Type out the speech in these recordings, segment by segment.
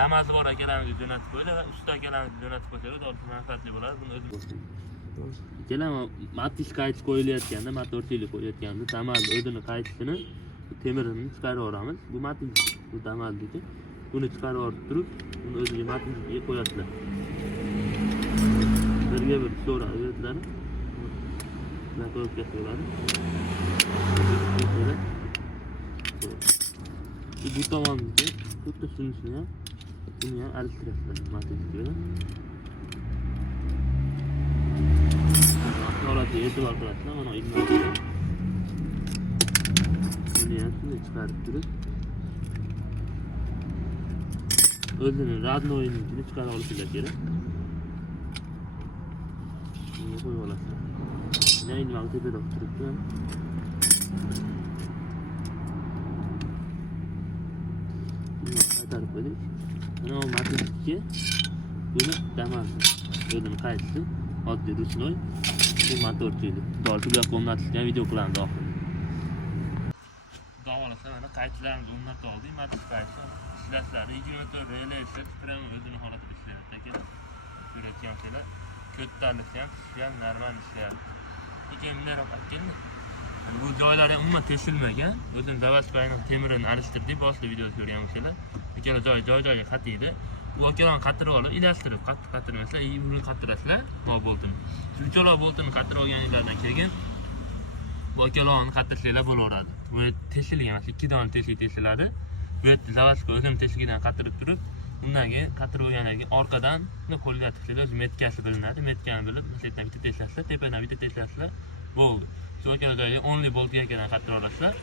Damazi bor akalarimizni jo'natib qo'ydi va usta akalarimizni jo'natib qo'ysa dolsi manfaatli bo'ladi. Buni o'zim kelam matish qaytish qo'yilayotganda, motorchilik qo'yayotganda Damazi o'zini qaytishini temirini chiqarib olamiz. Bu matish, bu Damazniki. Buni chiqarib olib turib, buni o'ziga matishga qo'yasizlar. Birga bir so'rab o'tlar. Nako'rga qo'yiladi. Bu tomonni xuddi shunisi ham buni ham aralashtirasizlar matematikada. Holatga e'tibor qilasizlar, mana ignaga. Buni ham shunday chiqarib turib, o'zini radnoyini chiqarib olishingiz kerak. Buni qo'yib olasizlar. Yana ignaga tepada turibdi. Tarif edik. Mana bu matematikka buni Damazi o'zini qaytsin. Oddiy ruchnoy bu motorchilik. Dolsi bu yoqqa o'rnatilgan video qilamiz oxirida. Davolasa mana qaytlarimizni o'rnatib oldik. Matematik qaytsa ishlashlari 24 relay ishlab o'zini holatida ishlayapti aka. Ko'rayotgansizlar, ko'tarilishi ham normal ishlayapti. Lekin bunday keldi. Bu joylari umuman teshilmagan. O'zim Davaskayning temirini alishtirdik, boshli videoda ko'rgan bo'lsanglar. Ikkala joy-joyga qatiydi. Bu akalarni qatirib olib, ilashtirib, qattiq qatirmaslar, buni qatirasizlar, bu boltini. Shu uchala boltini qatirib olganinglardan keyin bu akalarni qatirishlar bo'laveradi. Bu teshilgan emas, ikki dona teshiladi. Bu yerda Davaskay o'zim teshilgan qatirib turib, undan keyin qatirib olgandan keyin orqadan qo'lga tiqishlar, o'z metkasi bilinadi. Metkani bilib, masalan, bitta teshlasizlar, tepadan bitta teshlasizlar, bo'ldi. Shu joyga only bolt yelkadan qatirib olasizlar.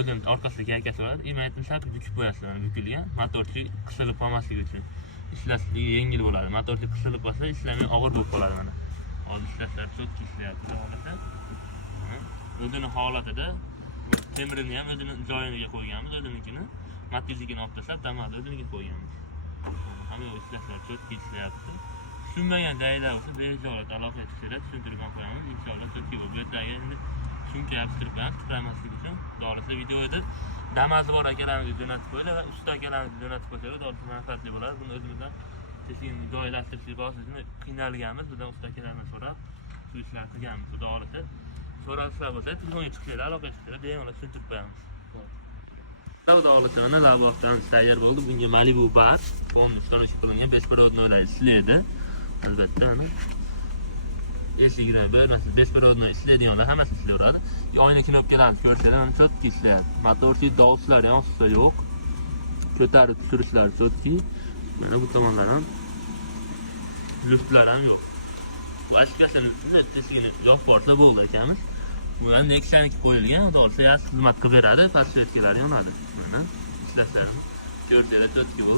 O'zim orqasiga yakkasi bo'ladi. Imayatni shart bukib qo'yasizlar, bukilgan. Motorchi qisilib qolmasligi uchun. Ishlashi yengil bo'ladi. Motorchi qisilib qolsa, ishlamay og'ir bo'lib qoladi mana. Hozir ishlashlar cho'tki ishlayapti. O'zini holatida temirini ham o'zini joyiga qo'yganmiz, o'zinikini. Matizligini olib tashlab, Damazi o'ziniga qo'yganmiz. Hamma ishlashlar cho'tki ishlayapti. Tushunmagan joylar bo'lsa, bejolat aloqa qilib tushuntirib qo'yamiz. Inshaalloh cho'tki bu yerdagi endi shunga yopishtirib titramaslik uchun dolisi videoda Damazi bor akalarimizni jo'natib qo'ydi va usta akalarimizni jo'natib qo'ysa dolisi manfaatli bo'ladi. Buni o'zimizdan tezgina joylashtirishga bosishni qiynalganmiz. Bundan usta akalarimizni so'rab shu ishlarni qilganmiz. Xudo xolasa so'rashlar bo'lsa, telefonga chiqinglar, aloqa qilinglar, bemalol tushuntirib qo'yamiz. Xudo xolasa mana laboratoriya tayyor bo'ldi. Bunga Malibu bar, polностью qilingan besprodnoylar ishlaydi. Albatta ana eshigini bo'lmasa besprodnoy ishlaydiganlar hammasi ishlayveradi. Oyna knopkalarni ko'rsanglar, mana cho'tki ishlayapti. Motorchi dovuslar ham ustida yo'q. Ko'tarib turishlari cho'tki. Mana bu tomonlar ham luftlar ham yo'q. Bu ashkasini teskini yo'q borsa bo'ldi akamiz. Bular Nexaniki qo'yilgan, xudosi yaxshi xizmat qilib beradi, podsvetkalari yonadi. Mana ishlashlari ko'rsanglar cho'tki bu.